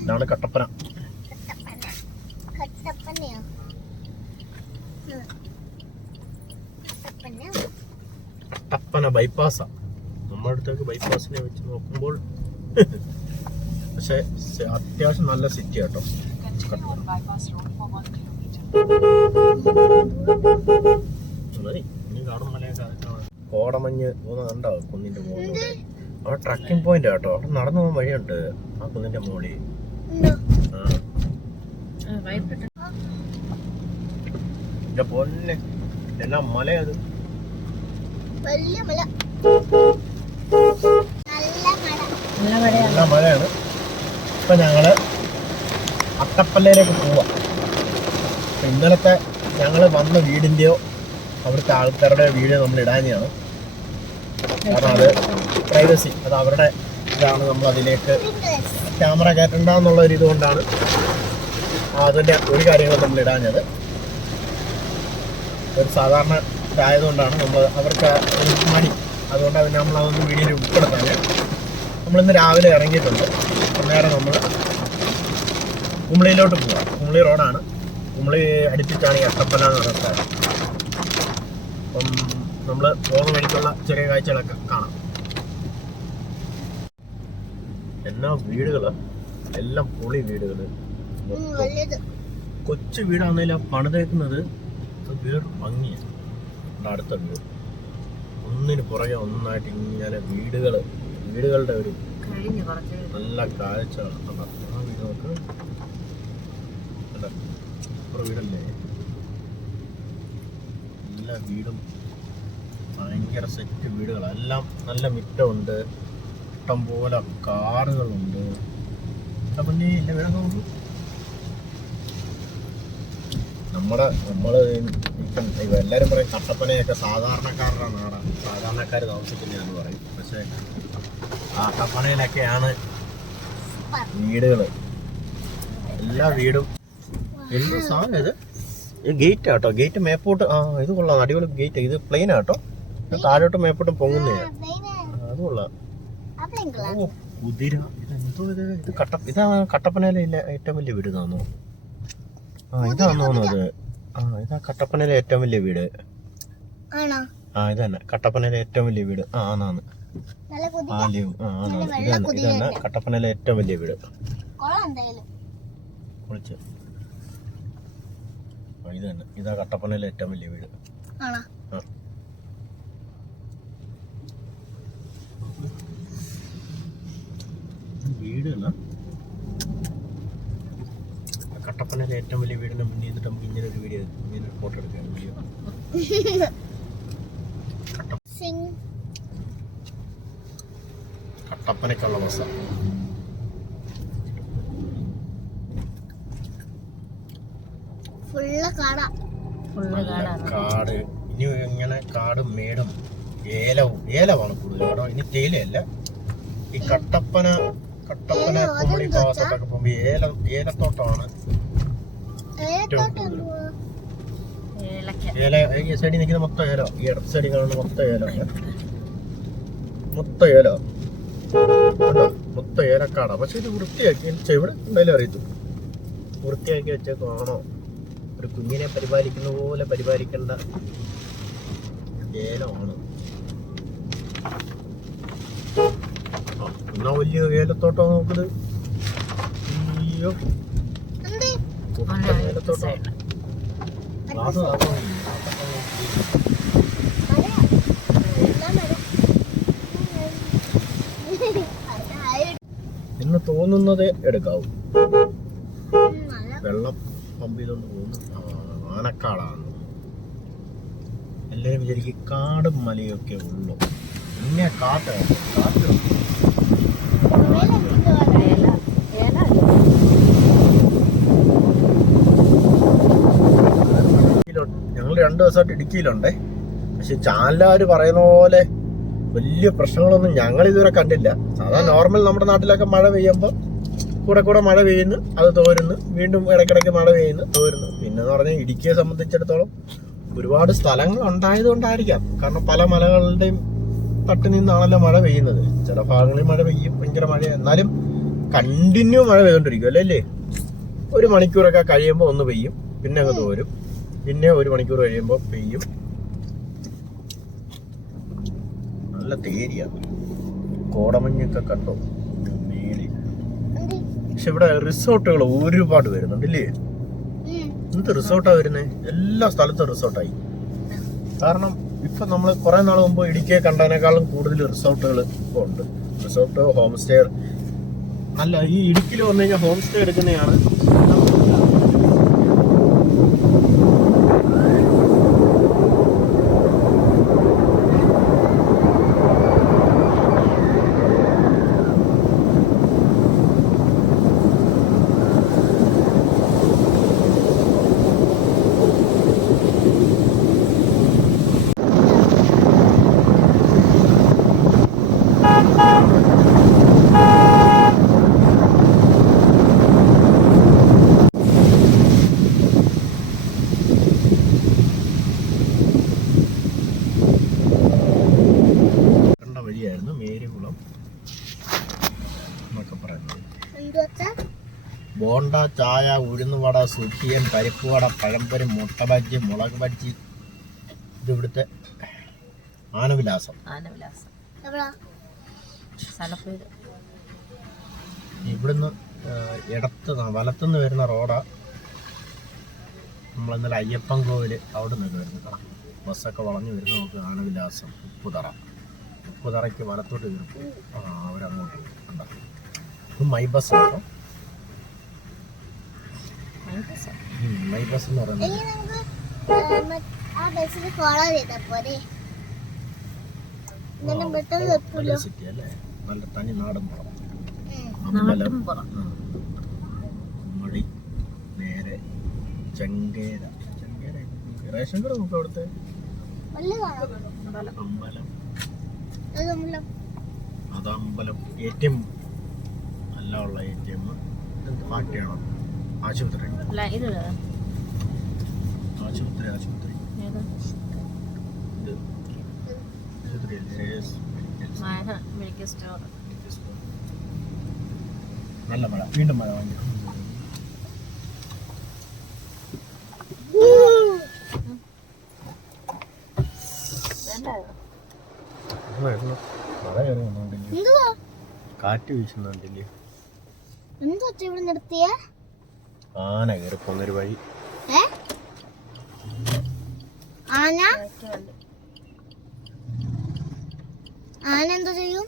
ഇതാണ് കട്ടപ്പന. കട്ടപ്പന ബൈപ്പാസാ. നമ്മുടെ അടുത്തേക്ക് ബൈപ്പാസിനെ വെച്ച് നോക്കുമ്പോൾ പക്ഷെ അത്യാവശ്യം നല്ല സിറ്റി കേട്ടോ. ഇനി കാണുന്ന മലയൊക്കെ കോടമഞ്ഞ് പോകുന്നത് കണ്ടോ കുന്നിന്റെ മുകളിലൂടെ. അവിടെ ട്രക്കിംഗ് പോയിന്റ് കേട്ടോ. അവിടെ നടന്നു പോകാൻ വഴിയുണ്ട് ആ കുന്നിന്റെ മുകളിൽ. പൊന്നെ എന്നാ മലയത്, നല്ല മലയാണ്. ഇപ്പൊ ഞങ്ങള് അട്ടപ്പല്ലയിലേക്ക് പോവാം. ഇന്നലത്തെ ഞങ്ങള് വന്ന വീടിന്റെയോ അവിടുത്തെ ആൾക്കാരുടെ വീഡിയോ നമ്മൾ ഇടാനാണ്. കാരണം അത് പ്രൈവസി, അത് അവരുടെ ഇതാണ്. നമ്മൾ അതിലേക്ക് ക്യാമറ കയറ്റണ്ടെന്നുള്ള ഒരു ഇതുകൊണ്ടാണ് അതിൻ്റെ ഒരു കാര്യങ്ങളും നമ്മൾ ഇടാഞ്ഞത്. ഒരു സാധാരണ ഇതായതുകൊണ്ടാണ് നമ്മൾ അവർക്ക് ഒരു മടി, അതുകൊണ്ടാണ് നമ്മൾ അതൊന്നും വീഡിയോയിൽ ഉൾപ്പെടുത്താൻ. നമ്മളിന്ന് രാവിലെ ഇറങ്ങിയിട്ടുണ്ട്. നേരെ നമ്മൾ കുമളിയിലോട്ട് പോവാം. കുമളി റോഡാണ്. കുമളി അടുപ്പിച്ചാണ് ഈ അട്ടപ്പന എന്ന് പറയുന്ന സ്ഥലം. അപ്പം നമ്മൾ പോകുന്ന വഴിക്കുള്ള ചെറിയ കാഴ്ചകളൊക്കെ കാണാം. എന്നാ വീടുകള്, എല്ലാം പൊളി വീടുകള്. കൊച്ചു വീടാണെങ്കിലും പണിതേക്കുന്നത് വേറെ ഭംഗിയാണ്. അടുത്ത വീട് ഒന്നിന് പുറകെ ഒന്നായിട്ട് ഇങ്ങനെ വീടുകളുടെ ഒരു നല്ല കാഴ്ചകളാണ്. ആ വീട് നോക്ക്, വീടല്ലേ. എല്ലാ വീടും ഭയങ്കര സെറ്റ് വീടുകളാണ്. എല്ലാം നല്ല മിറ്റമുണ്ട്, ഇഷ്ടംപോലെ കാറുകളുണ്ട്. പിന്നെ എൻ്റെ വീടൊക്കെ നോക്കും. നമ്മള് എല്ലാവരും പറയും കട്ടപ്പനയൊക്കെ സാധാരണക്കാരുടെ നാടാണ്, സാധാരണക്കാർ താമസിക്കുന്നതെന്ന് പറയും. പക്ഷെ കട്ടപ്പനയിലൊക്കെയാണ് വീടുകൾ. എല്ലാ വീടും എന്ത് സാധനം ഇത് ഗേറ്റ് ആട്ടോ. ഗേറ്റ് മേപ്പോട്ട്. ഇത് കൊള്ളാം, അടിപൊളി ഗേറ്റ്. ഇത് പ്ലെയിൻ ആട്ടോ. താഴോട്ട് മേപ്പോട്ടും പൊങ്ങുന്നതാണ്. അത് കൊള്ളാം. ഓ കുതിര. ഇതെന്തോ ഇത് ഇതാണ് കട്ടപ്പനയിലെ ഏറ്റവും വലിയ വീട് ഇതാണോ? ഇതാണോ അത്? ഇതാ കട്ടപ്പനയിലെ ഏറ്റവും വലിയ വീട്. ഇത് തന്നെ കട്ടപ്പനയിലെ ഏറ്റവും വലിയ വീട്. ആന്നാന്ന് ഇതന്നെ കട്ടപ്പനയിലെ ഏറ്റവും വലിയ വീട്. വിളിച്ച് ഇത് തന്നെ, ഇതാ കട്ടപ്പനയിലെ ഏറ്റവും വലിയ വീട്. വീടുകളാ. കട്ടപ്പനയിലെ ഏറ്റവും വലിയ വീടിന്റെ മുന്നിൽ നിന്നിട്ട് നമുക്ക് ഇങ്ങനെ ഒരു വീഡിയോ, ഇങ്ങനെ ഒരു ഫോട്ടോ എടുക്കാം. വീഡിയോ കട്ടപ്പനയ്ക്കുള്ള ബസ്സാ. കാട്. ഇനി ഇങ്ങനെ കാടും മേടും ഏലമാണ് കൂടുതൽ കേട്ടോ. ഇനി തേയിലയല്ല. ഈ കട്ടപ്പന കുമളി ഭാഗത്തോട്ടൊക്കെ പോകുമ്പോ ഏലത്തോട്ടമാണ് ഏറ്റവും കൂടുതൽ. ഈ സൈഡിൽ നിൽക്കുന്ന മൊത്തം ഏലോ, ഈ ഇടത്ത് സൈഡിൽ കാണുന്ന മൊത്തം ഏലോ. മൊത്തം ഏലക്കാടാ. പക്ഷെ ഇത് വൃത്തിയാക്കി ഇവിടെ എന്തായാലും അറിയത്തു. വൃത്തിയാക്കി വെച്ചേക്കാണോ? ഒരു കുഞ്ഞിനെ പരിപാലിക്കുന്ന പോലെ പരിപാലിക്കേണ്ട ഏലമാണ്. എന്നാ വലിയ ഏലത്തോട്ടം നോക്കുന്നത്. അയ്യോ ഏലത്തോട്ടം. എന്ന് തോന്നുന്നതേ എടുക്കാവൂ. വെള്ളം പമ്പ് ചെയ്തുകൊണ്ട് പോകുന്നു. ആനക്കാടാണ്. എല്ലാവരും വിചാരിക്കും കാടും മലയൊക്കെ ഉള്ളു. പിന്നെ കാറ്റ് ഞങ്ങൾ 2 ദിവസമായിട്ട് ഇടുക്കിയിലുണ്ടേ. പക്ഷെ ചാനലുകാർ പറയുന്ന പോലെ വലിയ പ്രശ്നങ്ങളൊന്നും ഞങ്ങൾ ഇതുവരെ കണ്ടില്ല. സാധാരണ നോർമൽ നമ്മുടെ നാട്ടിലൊക്കെ മഴ പെയ്യുമ്പോൾ കൂടെ മഴ പെയ്യുന്നു, അത് തോരുന്നു, വീണ്ടും ഇടയ്ക്കിടയ്ക്ക് മഴ പെയ്യുന്നു, തോരുന്നു. പിന്നെന്ന് പറഞ്ഞാൽ ഇടുക്കിയെ സംബന്ധിച്ചിടത്തോളം ഒരുപാട് സ്ഥലങ്ങൾ ഉണ്ടായത് കൊണ്ടായിരിക്കാം. കാരണം പല മലകളുടെയും തട്ടി നിന്നാണല്ലോ മഴ പെയ്യുന്നത്. ചില ഭാഗങ്ങളിൽ മഴ പെയ്യും, ഭയങ്കര മഴ. എന്നാലും കണ്ടിന്യൂ മഴ പെയ്തോണ്ടിരിക്കും അല്ലേ. 1 മണിക്കൂറൊക്കെ കഴിയുമ്പോൾ ഒന്ന് പെയ്യും, പിന്നെ അങ്ങ് തോരും, പിന്നെ 1 മണിക്കൂർ കഴിയുമ്പോൾ പെയ്യും. നല്ല തേരിയാണ്. കോടമഞ്ഞൊക്കെ കണ്ടോ മേലെ. പക്ഷെ ഇവിടെ റിസോർട്ടുകൾ ഒരുപാട് വരുന്നുണ്ട് ഇല്ലേ. എന്ത് റിസോർട്ടാ വരുന്നേ, എല്ലാ സ്ഥലത്തും റിസോർട്ടായി. കാരണം ഇപ്പൊ നമ്മൾ കുറെ നാൾ മുമ്പ് ഇടുക്കിയെ കണ്ടതിനേക്കാളും കൂടുതൽ റിസോർട്ടുകൾ ഇപ്പോൾ ഉണ്ട്. Resort, home stay. അല്ല, ഈ ഇടുക്കിയിൽ വന്നു കഴിഞ്ഞാൽ ഹോം സ്റ്റേ എടുക്കുന്നതാണ്. ബോണ്ട, ചായ, ഉഴുന്നുവട, സുഖിയൻ, പരിപ്പുവട, പഴംപൊരി, മുട്ട ബജ്ജി, മുളക് ബജ്ജി. ഇത് ഇവിടുത്തെ ആനവിലാസം. ഇവിടുന്ന് വലത്തുനിന്ന് വരുന്ന റോഡാ. നമ്മളിന്നലെ അയ്യപ്പൻ കോവില് അവിടെ നിന്നൊക്കെ വരുന്നത്. ബസ്സൊക്കെ വളഞ്ഞു വരുന്ന നമുക്ക് ആനവിലാസം, ഉപ്പുതറയ്ക്ക് വലത്തോട്ട് കയറും. അവരങ്ങോട്ട് കണ്ടോ. ഇത് മൈ ബസ് കേട്ടോ. മൈ ബസ് എന്ന് പറയുന്നത് സിറ്റി അല്ലേ. നല്ല തനി നാടൻ പുറം. അമ്പലം, മടി, നേരെ ചെങ്കേര. റേഷൻ കട നോക്കാം അവിടുത്തെ. അമ്പലം, അതമ്പലം. ATM അല്ല ഉള്ള ATM. പാർട്ടിയാണോ? ആശുപത്രി. നല്ല മഴ, വീണ്ടും മഴ വന്നു. കാറ്റ് വീശുന്നുണ്ടല്ലേ. ആന കയറി പോകുന്നൊരു വഴി. ആന എന്തോ ചെയ്യും?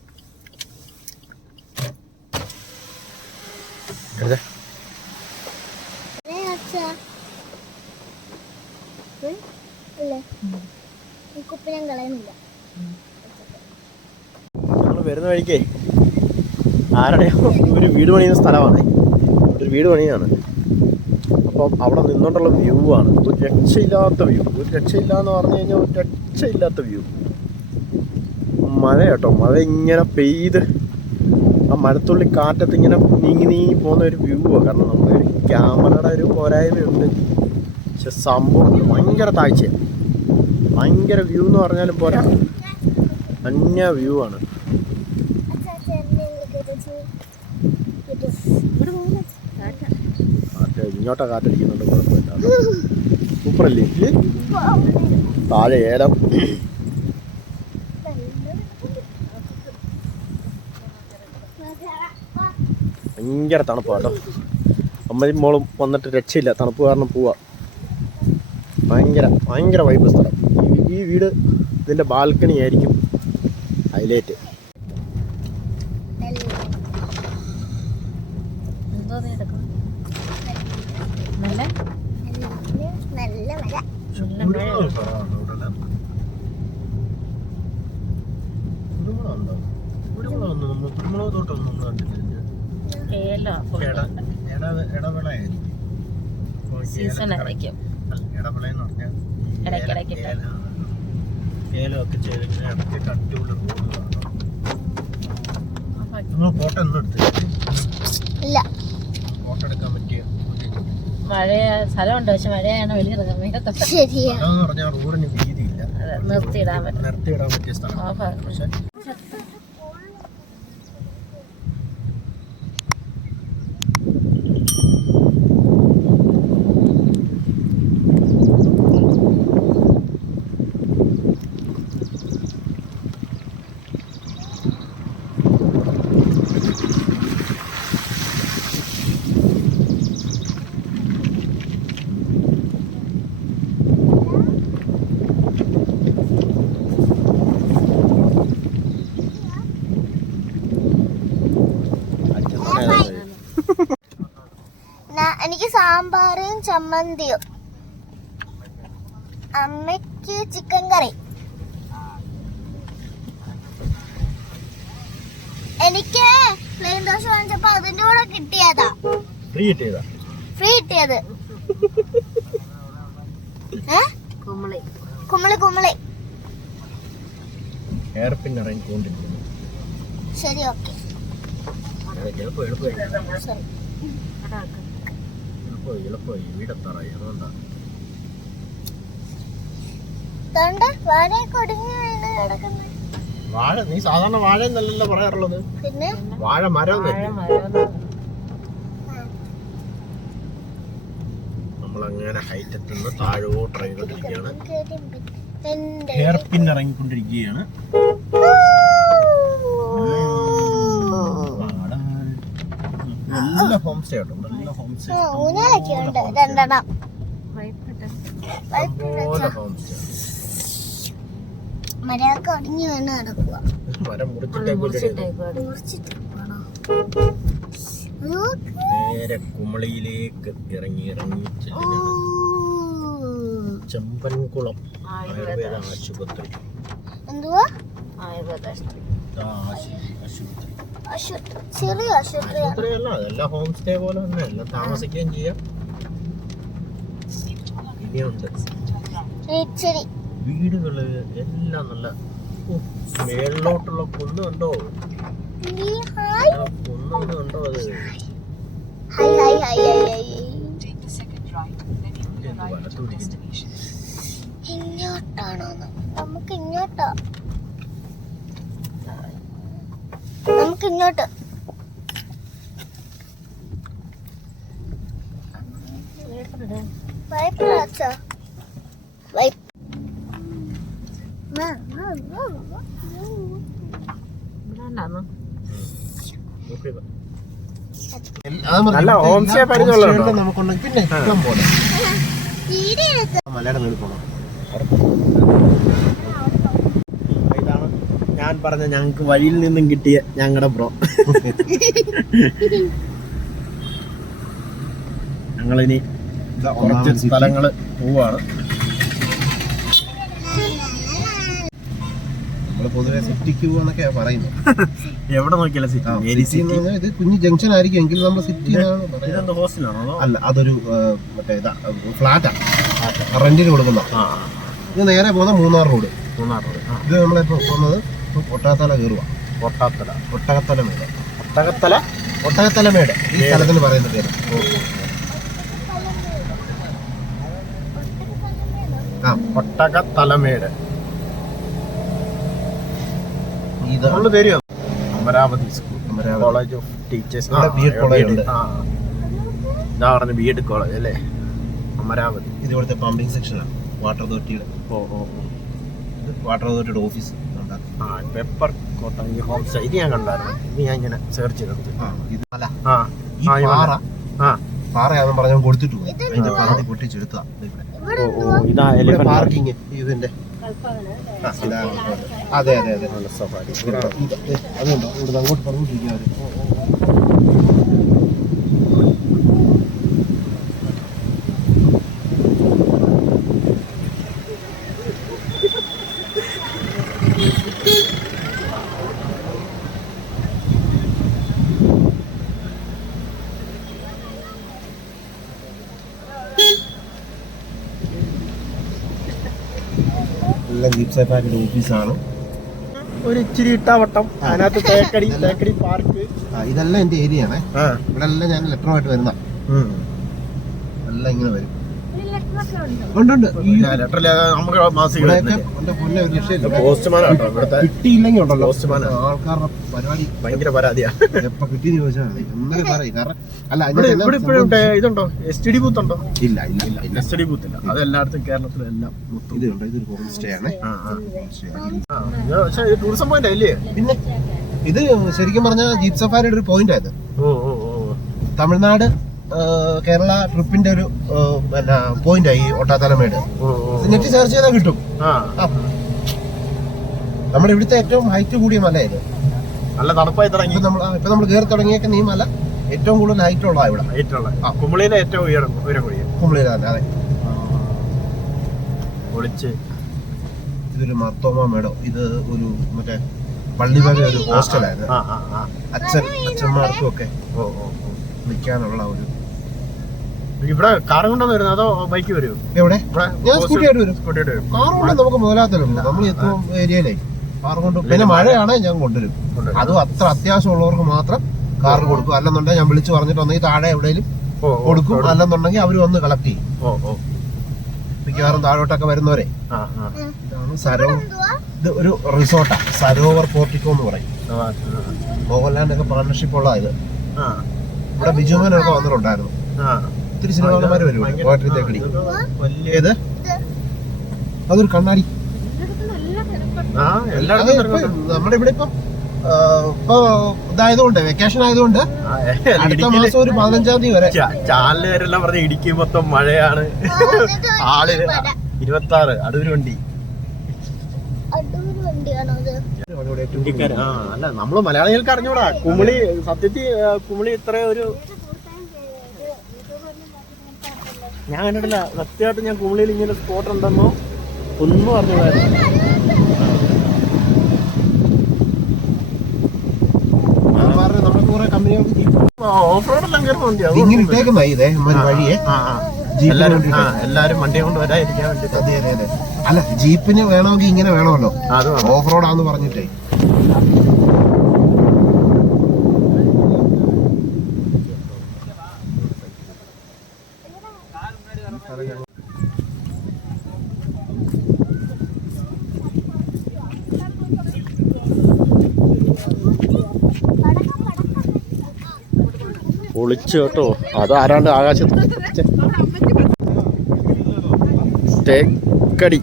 കുപ്പിനും കളയുന്നില്ല. ഞങ്ങൾ വരുന്ന വഴിക്കേ ആരുടെയോ ഒരു വീട് പണിയുന്ന സ്ഥലമാണ്. ഒരു വീട് പണിയാണ്. അപ്പം അവിടെ നിന്നോണ്ടുള്ള വ്യൂ ആണ്. ഒരു രക്ഷയില്ലാത്ത വ്യൂ. ഒരു രക്ഷയില്ലാന്ന് പറഞ്ഞു കഴിഞ്ഞാൽ ഒരു രക്ഷയില്ലാത്ത വ്യൂ. മഴ കേട്ടോ. മഴ ഇങ്ങനെ പെയ്ത് ആ മഴത്തുള്ളി കാറ്റത്ത് ഇങ്ങനെ നീങ്ങി പോകുന്ന ഒരു വ്യൂ ആണ്. കാരണം നമ്മുടെ ഒരു ക്യാമറയുടെ ഒരു പോരായ്മയുണ്ട്. പക്ഷെ സംഭവം ഭയങ്കര താഴ്ചയാണ്. ഭയങ്കര വ്യൂ എന്ന് പറഞ്ഞാലും പോരാ, അന്യ വ്യൂ ആണ്. ഇങ്ങോട്ടാ കാറ്റടിക്കുന്നുണ്ട്, കുഴപ്പമില്ല. സൂപ്പറല്ലേ. താഴെ ഏലം. ഭയങ്കര തണുപ്പാട്ടോ. അമ്മയും മോളും വന്നിട്ട് രക്ഷയില്ല, തണുപ്പ് കാരണം പോവാ. ഭയങ്കര വൈബ് സ്ഥലം. ഈ വീട് ഇതിൻ്റെ ബാൽക്കണി ആയിരിക്കും ഹൈലൈറ്റ്. ഏലമൊക്കെ ചെയ്തിട്ട് ഇടയ്ക്ക് അടിപൊളി റോഡുകളാണ്. ഫോട്ടോ ഒന്നും എടുത്തില്ല. ഫോട്ടോ എടുക്കാൻ പറ്റിയ മഴ സ്ഥലമുണ്ട്, പക്ഷെ മഴയാണ് വെളിയിറങ്ങാൻ പറഞ്ഞാൽ റോഡിന് വീതിയില്ല. നിർത്തിയിടാൻ പറ്റും. നിർത്തിയിടാൻ പറ്റിയ സ്ഥലം. പക്ഷെ എനിക്ക് സാമ്പാറും ചമ്മന്തിയും, അമ്മയ്ക്ക് ചിക്കൻ കറി, എനിക്ക് പ്ലെയിൻ ദോശ വാങ്ങിച്ചപ്പോ അതിന്റെ കൂടെ കിട്ടിയതാ. ഫ്രീ കിട്ടിയതാ? ഫ്രീ കിട്ടിയത്. കുമളി കുമളി കുമളി. ഹെയർ പിൻ ഇറങ്ങിക്കൊണ്ടിരിക്കുന്നു. ശരി, ഓക്കെ. ശരി. എളുപ്പമായി വീടെത്താറായി. അതുകൊണ്ടാ വാഴയൊക്കെ ഒടിഞ്ഞു വീണ് കിടക്കുന്നത്. വാഴ, നീ സാധാരണ വാഴ എന്നല്ലല്ലോ പറയാറുള്ളത്. പിന്നെ വാഴ മരം. നമ്മളങ്ങനെ ഹൈറ്റ് എത്തുന്ന താഴോട്ട് ഇറങ്ങിക്കൊണ്ടിരിക്കുകയാണ്. Hair pin ഇറങ്ങിക്കൊണ്ടിരിക്കുകയാണ്. നല്ല ഹോം സ്റ്റേ ആട്ടോ. നല്ല ഹോം സ്റ്റേ. ഊഞ്ഞാലൊക്കെ ഉണ്ട്, രണ്ടെണ്ണം. Home stay. മരമൊക്കെ ഒടിഞ്ഞു വീണ് കിടക്കുക. മരം നേരെ കുമളിയിലേക്ക് ഇറങ്ങി ചെമ്പൻകുളം ആയുർവേദ ആശുപത്രി. എന്തുവാ? ആശുപത്രി. ചെറിയ ആശുപത്രിയല്ല, അതെല്ലാം ഹോം സ്റ്റേ പോലെ തന്നെ. എല്ലാം താമസിക്കുകയും ചെയ്യാം. ഇനിയുണ്ട് വീടുകള് എല്ലാം നല്ല. മേളിലോട്ടുള്ള കുന്ന് കണ്ടോ? കുന്ന് കണ്ടോ? അത് ഇങ്ങോട്ടാണോ? നമുക്ക് ഇങ്ങോട്ടോ? നമുക്ക് ഇങ്ങോട്ട്. നല്ല ഹോം സ്റ്റേ പരിചയമുള്ള നമുക്കുണ്ടെങ്കിൽ പിന്നെ ഇഷ്ടം പോലെ. മലയുടെ മേളിൽ പോകണം. ഇതാണ് ഞാൻ പറഞ്ഞ ഞങ്ങൾക്ക് വഴിയിൽ നിന്നും കിട്ടിയ ഞങ്ങളുടെ ബ്രോ. ഞങ്ങളിനി കുറച്ച് സ്ഥലങ്ങള് പോവാണ്. പൊതുവെ സിറ്റിക്ക് പോവാന്നൊക്കെയാ പറയുന്നത്. എവിടെ നോക്കിയാലും സിറ്റി ഇത് കുഞ്ഞു ജംഗ്ഷൻ ആയിരിക്കും എങ്കിലും നമ്മൾ സിറ്റി ഹോസ്റ്റലാണോ? അല്ല, അതൊരു മറ്റേ ഇതാ ഫ്ലാറ്റാ, റെന്റിന് കൊടുക്കുന്ന. ഇത് നേരെ പോകുന്ന മൂന്നാർ റോഡ്. ഇത് നമ്മളിപ്പോ പോകുന്നത് ഒട്ടാത്തല കയറുക. ഒട്ടകത്തലമേട്. ഒട്ടകത്തലമേട് ഈ സ്ഥലത്തിന് പറയുന്ന പേര്. ഒട്ടകത്തലമേട്. ഇത് പേര് Amaravathi school, college of teachers. ഇതാ പറഞ്ഞ ബി.എഡ് കോളേജ് അല്ലേ, അമരാവതി. ഇത് ഇവിടുത്തെ പമ്പിംഗ് സെക്ഷനാണ് വാട്ടർ അതോറിറ്റിയുടെ. വാട്ടർ അതോറിറ്റിയുടെ office. Pepper cotton home stay. ഇത് ഞാൻ കണ്ടായിരുന്നു. ഇത് ഞാൻ ഇങ്ങനെ സെർച്ച് ചെയ്തെടുത്തു. പാറയാണെന്ന് പറഞ്ഞാൽ കൊടുത്തിട്ട് പോയി. അതിന്റെ പകുതി പൊട്ടിച്ചെടുത്താ ഇവിടെ പാർക്കിങ്. ഇതിന്റെ അതെ അതെ അതെ. അതുകൊണ്ടോ ഇവിടുന്ന് അങ്ങോട്ട് പറഞ്ഞുകൊണ്ടിരിക്കുക. എല്ലാം ജീപ്പ് സഫാരിയുടെ ഓഫീസാണ്. ഒരു ഇച്ചിരി ഇട്ടാവട്ടം, അതിനകത്ത് തേക്കടി പാർക്ക്. ഇതെല്ലാം എന്റെ ഏരിയ ആണേ. ഇവിടെ എല്ലാം ഞാൻ ലെറ്ററുമായിട്ട് വരുന്ന എല്ലാം ഇങ്ങനെ വരും. ഉണ്ട് ലെറ്ററിൽ നമുക്ക് മാസിക ഇവിടെയൊക്കെ എന്റെ പൊന്നെ ഒരു രക്ഷയില്ല. പോസ്റ്റ്മാൻ ആട്ടോ ഇവിടുത്തെ കിട്ടിയില്ലെങ്കിൽ ഉണ്ടല്ലോ പോസ്റ്റ്മാൻ ആൾക്കാരുടെ പരിപാടി ഭയങ്കര പരാതിയാ. എപ്പോ കിട്ടിയെന്ന് ചോദിച്ചാൽ മതി. ഒന്നര പറയും. കാരണം അല്ല ഇവിടെ അതിനകത്ത് ഇപ്പോഴും ഇതുണ്ടോ STD ബൂത്ത് ഉണ്ടോ? ഇല്ല ഇല്ല ഇല്ല ഇല്ല. STD ബൂത്ത് ഇല്ല. അത് എല്ലായിടത്തും കേരളത്തിലും എല്ലാം മൊത്തം. ഇതുണ്ട്. ഇതൊരു ഹോം സ്റ്റേ ആണ്. പക്ഷേ ഇത് ടൂറിസം പോയിന്റ് അല്ലേ? പിന്നെ ഇത് ശരിക്കും പറഞ്ഞാൽ ജീപ്പ് സഫാരിയുടെ ഒരു പോയിന്റ് ആയത്. തമിഴ്നാട് കേരള ട്രിപ്പിന്റെ ഒരു പിന്നെ പോയിന്റ് ആയി ഒട്ടാത്തലമേട്. നെറ്റ് സെർച്ച് ചെയ്താൽ കിട്ടും. നമ്മുടെ ഇവിടുത്തെ ഏറ്റവും ഹൈറ്റ് കൂടിയ മല ഇത്. നല്ല തണുപ്പായി തുടങ്ങി. ഇപ്പൊ നമ്മൾ കയറി തുടങ്ങിയേക്കുന്ന ഈ മല ഏറ്റവും കൂടുതൽ ഹൈറ്റ് ഉള്ള ഇവിടെ. കുമളിയിലെ ഏറ്റവും ഉയരം കൂടിയ കുമളിയിലാണ്. അതെ. ഒളിച്ച് ഇതൊരു മർത്തോമ മേടോ. ഇത് ഒരു മറ്റേ പള്ളിവക ഒരു ഹോസ്റ്റലായിരുന്നു. അച്ഛന്മാർക്കും ഒക്കെ നിൽക്കാനുള്ള ഒരു. ഇവിടെ കാർ കൊണ്ടാണ് വരുന്നത് അതോ ബൈക്ക് വരുമോ? എവിടെ? ഞാൻ സ്കൂട്ടി ആയിട്ട് വരും. കാർ കൊണ്ട് നമുക്ക് മുതലാത്തല്ലോ. നമ്മൾ എത്തും ഏരിയയിലേ കാർ കൊണ്ട്. പിന്നെ മഴയാണ് ഞാൻ കൊണ്ടുവരും. അതും അത്ര അത്യാവശ്യമുള്ളവർക്ക് മാത്രം കാർ കൊടുക്കും. അല്ലെന്നുണ്ടെങ്കിൽ ഞാൻ വിളിച്ചു പറഞ്ഞിട്ട് ഒന്നെങ്കിൽ താഴെ എവിടെയും കൊടുക്കും. അല്ലെന്നുണ്ടെങ്കിൽ അവർ വന്ന് കളക്ട് ചെയ്യും. മിക്കവാറും താഴോട്ടൊക്കെ വരുന്നവരെ. ഇതാണ് സരോവർ. ഇത് ഒരു റിസോർട്ടാ, സരോവർ പോർട്ടിക്കോ എന്ന് പറയും. മോഹൻലാലിന്റെ പാർട്ണർഷിപ്പ് ഉള്ള ഇത്. ഇവിടെ ബിജുമേനൊക്കെ വന്നിട്ടുണ്ടായിരുന്നു. ഒത്തിരി സിനിമാക്കാര് വരും. ഏത്? അതൊരു കണ്ണാടി. നമ്മുടെ ഇവിടെ ഇപ്പൊ ഇതായതുകൊണ്ട് വെക്കേഷൻ ആയതുകൊണ്ട് അടുത്ത മാസം ഒരു 15-ാം തീയതി വരെ ചാനലുകാരെല്ലാം പറഞ്ഞ ഇടുക്കി മൊത്തം മഴയാണ്. ആള് 26 അടൂര് വണ്ടി. അല്ല നമ്മള് മലയാളികൾക്ക് അറിഞ്ഞൂടാ കുമളി. സത്യത്തിൽ കുമളി ഇത്ര ഒരു ഞാൻ കണ്ടിട്ടില്ല. സത്യമായിട്ട് ഞാൻ കുമളിയിൽ ഇങ്ങനെ സ്പോട്ട് ഉണ്ടെന്നോ ഒന്നും അറിഞ്ഞൂടായിരുന്നു. ഓഫ് റോഡെല്ലാം കയറുന്നുണ്ട് വഴിയെ. എല്ലാരും വണ്ടി കൊണ്ട് വരാതിരിക്കാൻ വേണ്ടി. അതെ അതെ അതെ. അല്ല ജീപ്പിന് വേണമെങ്കിൽ ഇങ്ങനെ വേണമല്ലോ. ഓഫ് റോഡാന്ന് പറഞ്ഞിട്ടേ. ഒളിച്ചു കേട്ടോ. അത് ആരാണ്ട് ആകാശത്ത് തേക്കടി.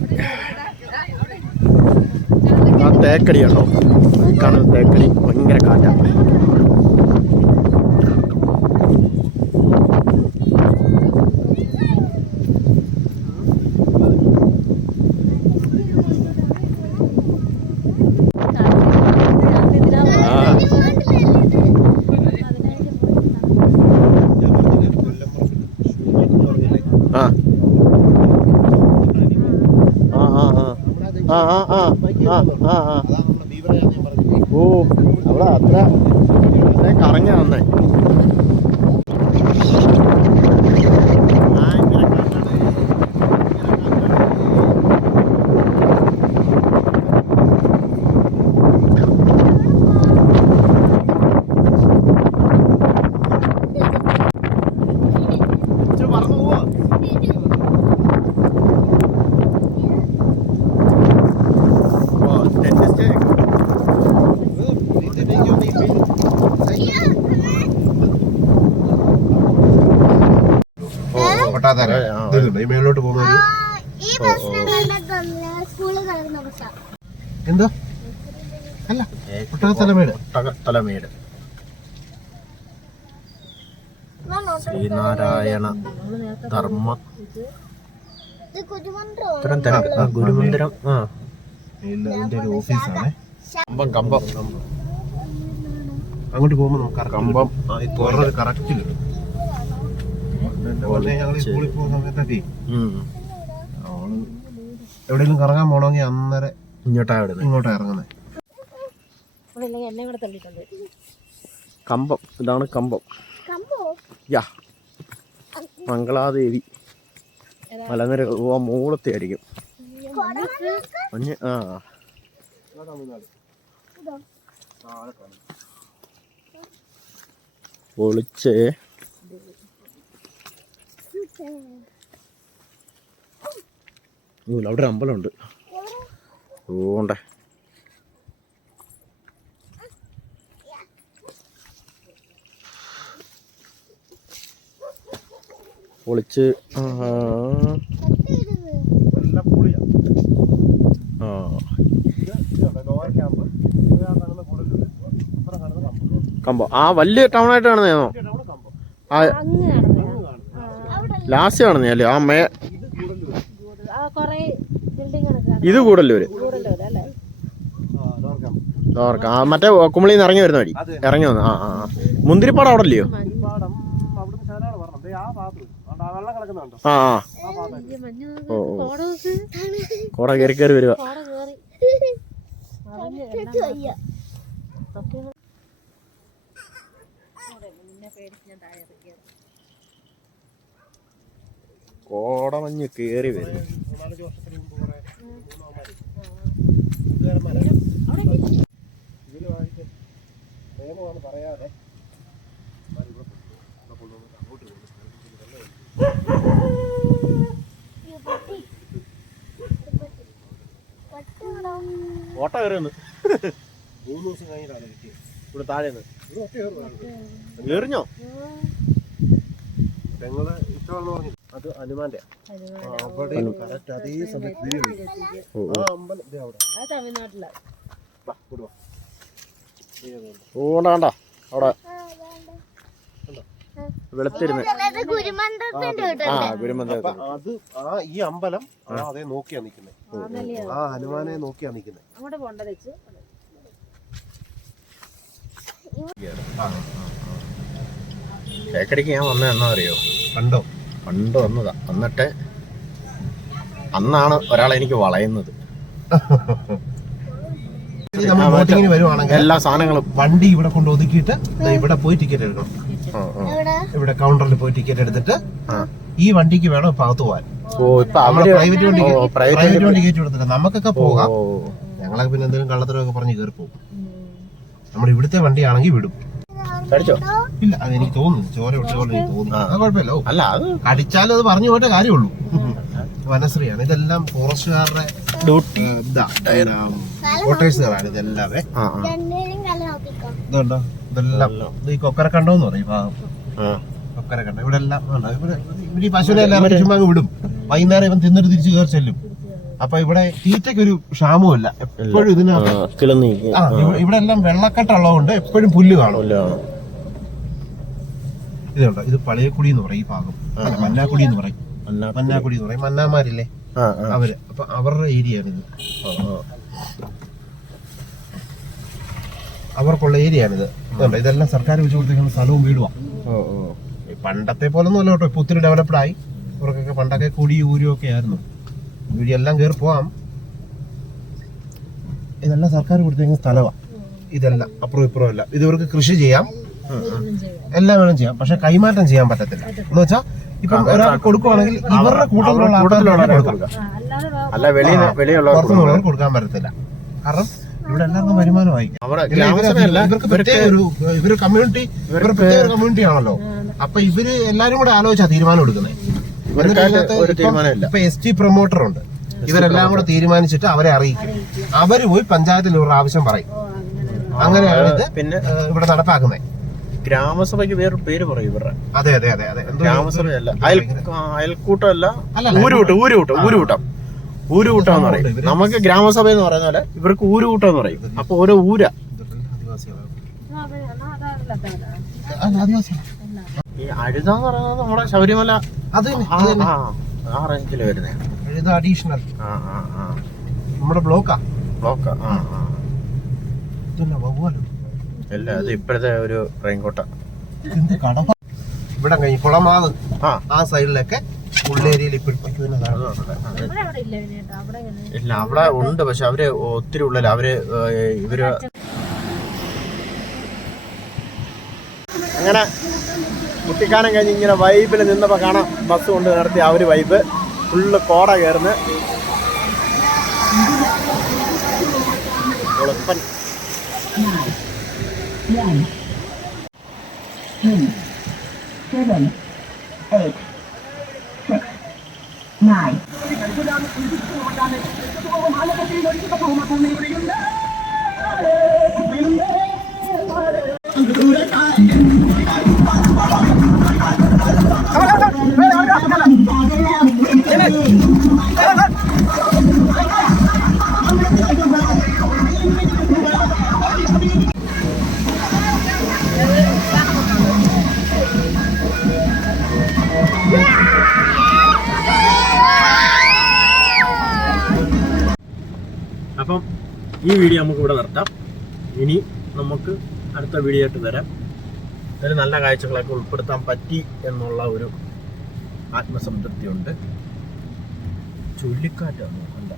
ആ തേക്കടി കേട്ടോ. കാണുന്ന തേക്കടി ഭയങ്കര കാറ്റാ. ഓ അവിടെ അത്ര കറങ്ങി വന്നേ. മേലോട്ട് പോകുന്ന എന്തോ അല്ല ഒട്ടകത്തലമേട്. ശ്രീനാരായണ ധർമ്മ ഗുരുമന്ദിരം. ഇതിന്റെ ഒരു ഓഫീസാണ്. കമ്പം. അങ്ങോട്ട് പോകുമ്പോ നമുക്ക് കമ്പം കറക്റ്റില്. ഞങ്ങൾ സ്കൂളിൽ പോകുന്ന സമയത്തൊക്കെ എവിടെയെങ്കിലും കറങ്ങാൻ പോണമെങ്കിൽ അന്നേരം ഇങ്ങോട്ടാ ഇറങ്ങുന്നത്. കമ്പം. ഇതാണ് കമ്പം. യാ മംഗളാദേവി മലനിര മൂളത്തെ ആയിരിക്കും. ഒളിച്ച് അവിടെ ഒരു അമ്പലമുണ്ട്. ഓണ്ടേ പൊളിച്ച് കമ്പോ ആ വലിയ ടൗൺ ആയിട്ട് കാണുന്നതാണോ? ആ ലാസ്റ്റ് കാണുന്നല്ലേ ആ മേ ഇത് കൂടല്ലൂര് മറ്റേ കുമളിന്ന് ഇറങ്ങി വരുന്ന വഴി ഇറങ്ങി വന്നു. ആ ആ മുന്തിരിപ്പാടം അവിടെ അല്ലയോ? ആ ആ ഓ കോട കയറി കയറി വരുക. കോടമഞ്ഞ് കേറി വരും. പറയാതെ ഓട്ട കയറുന്നു. 3 ദിവസം കഴിഞ്ഞിട്ടാണ് കിട്ടിയത് ഇവിടെ താഴേന്ന്. എറിഞ്ഞോ? പെങ്ങള് ഇഷ്ടമാണെന്ന് പറഞ്ഞു. അത് ഹനുമാന്റെ അതേ സമയത്ത് ഓണ്ടാണ്ട അവിടെ വെളുത്തിരുന്ന് അത് ഈ അമ്പലം അതേ നോക്കിയാ നിക്കുന്നത്. ആ ഹനുമാനെ നോക്കിയാ നിക്കുന്നത്. ചേക്കടിക്ക് ഞാൻ വന്നത് എന്നാ അറിയോ? പണ്ട് വന്നതാ. എന്നിട്ട് അന്നാണ് ഒരാളെ എനിക്ക് വളയുന്നത്. എല്ലാ സാധനങ്ങളും വണ്ടി ഇവിടെ കൊണ്ട് ഒതുക്കിയിട്ട് ഇവിടെ പോയി ടിക്കറ്റ് എടുക്കണം. ഇവിടെ കൗണ്ടറിൽ പോയി ടിക്കറ്റ് എടുത്തിട്ട് ഈ വണ്ടിക്ക് വേണം ഇപ്പൊ അകത്ത് പോവാൻ. പ്രൈവറ്റ് വണ്ടി കയറ്റി കൊടുത്തില്ല. നമുക്കൊക്കെ പോകാം. ഞങ്ങളൊക്കെ പിന്നെ എന്തെങ്കിലും കള്ളത്തരമൊക്കെ പറഞ്ഞ് കയറി പോകും. നമ്മുടെ ഇവിടുത്തെ വണ്ടിയാണെങ്കിൽ വിടും. ഇല്ല അതെനിക്ക് തോന്നുന്നു ചോര വിട്ടുകൊണ്ട് എനിക്ക് തോന്നുന്നു. അത് കുഴപ്പമില്ല. അല്ല അത് കടിച്ചാലും അത് പറഞ്ഞു പോയിട്ടേ കാര്യമുള്ളൂ. വനശ്രീയാണ് ഇതെല്ലാം. ഫോറസ്റ്റുകാരുടെ ഡ്യൂട്ടി കോട്ടേഴ്സുകാരാണ് ഇതെല്ലാം. ഇതുണ്ടോ ഇതെല്ലാം ഈ കൊക്കര കണ്ടോന്ന് പറയും. കൊക്കര കണ്ടോ ഇവിടെ എല്ലാം ഇവര് ഈ പശുവിനെ എല്ലാം ചുമ്മാ വിടും. വൈകുന്നേരം ഇവൻ തിന്നിട്ട് തിരിച്ചു കയറി ചെല്ലും. അപ്പൊ ഇവിടെ തീറ്റയ്ക്കൊരു ക്ഷാമമില്ല. എപ്പോഴും ഇതിനകത്ത് ഇവിടെ എല്ലാം വെള്ളക്കെട്ടുള്ളതുകൊണ്ട് എപ്പോഴും പുല്ല് കാണും. ഇതുണ്ടോ ഇത് പഴയക്കുടി എന്ന് പറയും. ഈ ഭാഗം മന്നാക്കുടി എന്ന് പറയും. മന്നാക്കുടി എന്ന് പറയും. മന്നാമാരില്ലേ അവര്. അപ്പൊ അവരുടെ ഏരിയ ആണിത്. അവർക്കുള്ള ഏരിയ ആണിത്. ഇതെല്ലാം സർക്കാർ വെച്ച് കൊടുത്തിരിക്കുന്ന സ്ഥലവും വീടുവാ. പണ്ടത്തെ പോലൊന്നും അല്ല കേട്ടോ. ഇപ്പൊ ഒത്തിരി ഡെവലപ്ഡ് ആയി. ഇവർക്കൊക്കെ പണ്ടൊക്കെ കുടി ഊരും ഒക്കെ ആയിരുന്നു. വീടി എല്ലാം കയറി പോവാം. ഇതെല്ലാം സർക്കാർ കൊടുത്തിരിക്കുന്ന സ്ഥലമാണ്. ഇതെല്ലാം അപ്പുറം ഇപ്പുറം എല്ലാം. ഇത് ഇവർക്ക് കൃഷി ചെയ്യാം, എല്ലാം വേണം ചെയ്യാം. പക്ഷെ കൈമാറ്റം ചെയ്യാൻ പറ്റത്തില്ല. എന്ന് വെച്ചാൽ ഇപ്പം ഒരാൾ കൊടുക്കുവാണെങ്കിൽ ഇവരുടെ കൂട്ടത്തിലുള്ള കൊടുക്കാം. പുറത്തുനിന്നുള്ളവർ കൊടുക്കാൻ പറ്റത്തില്ല. കാരണം ഇവിടെ എല്ലാവർക്കും വരുമാനമായി. ഇവര് കമ്മ്യൂണിറ്റി ഇവർ പ്രത്യേക കമ്മ്യൂണിറ്റി ആണല്ലോ. അപ്പൊ ഇവര് എല്ലാരും കൂടെ ആലോചിച്ചാ തീരുമാനം എടുക്കുന്നത്. ഇപ്പൊ ST പ്രൊമോട്ടർ ഉണ്ട്. ഇവരെല്ലാം കൂടെ തീരുമാനിച്ചിട്ട് അവരെ അറിയിക്കും. അവര് പോയി പഞ്ചായത്തിൽ ഇവരുടെ ആവശ്യം പറയും. അങ്ങനെയാണ് ഇത് പിന്നെ ഇവിടെ നടപ്പാക്കുന്നത്. ഗ്രാമസഭയ്ക്ക് വേറൊരു പേര് പറയും ഇവരുടെ. അതെ അതെ അതെ അതെ. ഗ്രാമസഭയല്ല, അയൽക്കൂട്ടമല്ല, ഊരുകൂട്ടം എന്ന് പറയും. നമുക്ക് ഗ്രാമസഭ എന്ന് പറയുന്ന പോലെ ഇവർക്ക് ഊരുകൂട്ടം എന്ന് പറയും. അപ്പൊ ഓരോ ഊര ഈ അഴുതാന്ന് പറയുന്നത് നമ്മുടെ ശബരിമല ആ റേഞ്ചില് വരുന്നേ. അഡീഷണൽ നമ്മുടെ ബ്ലോക്കാ. അല്ല അത് ഇപ്പോഴത്തെ ഒരു റെയിൻകോട്ട. ഇവിടെ കഴിഞ്ഞ് കുളമാവ് ആ സൈഡിലൊക്കെ ഉള്ളേരിയയിൽ ഇല്ല അവിടെ ഉണ്ട്. പക്ഷെ അവര് ഒത്തിരി ഉള്ളല്ല. ഇവര് അങ്ങനെ കുട്ടിക്കാനം കഴിഞ്ഞ് ഇങ്ങനെ വൈബിൽ നിന്നപ്പോ കാണാം ബസ് കൊണ്ട് നിർത്തി. ആ ഒരു വൈബ് ഫുള്ള് കോട കയറുന്ന എളുപ്പൻ. 7, 8, 6, 9. അപ്പം ഈ വീഡിയോ നമുക്ക് ഇവിടെ നിർത്താം. ഇനി നമുക്ക് അടുത്ത വീഡിയോ ആയിട്ട് വരാം. അതിൽ നല്ല കാഴ്ചകളൊക്കെ ഉൾപ്പെടുത്താൻ പറ്റി എന്നുള്ള ഒരു ആത്മസംതൃപ്തിയുണ്ട്. ചുഴലിക്കാറ്റാണ് അല്ല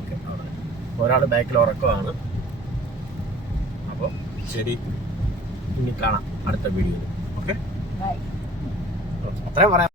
ഓക്കെ അവിടെ ഒരാൾ ബാക്കിൽ ഉറക്കമാണ്. അപ്പോൾ ശരി, ഇനി കാണാം അടുത്ത വീഡിയോയിൽ. ഓക്കെ, അത്രയും പറയാം.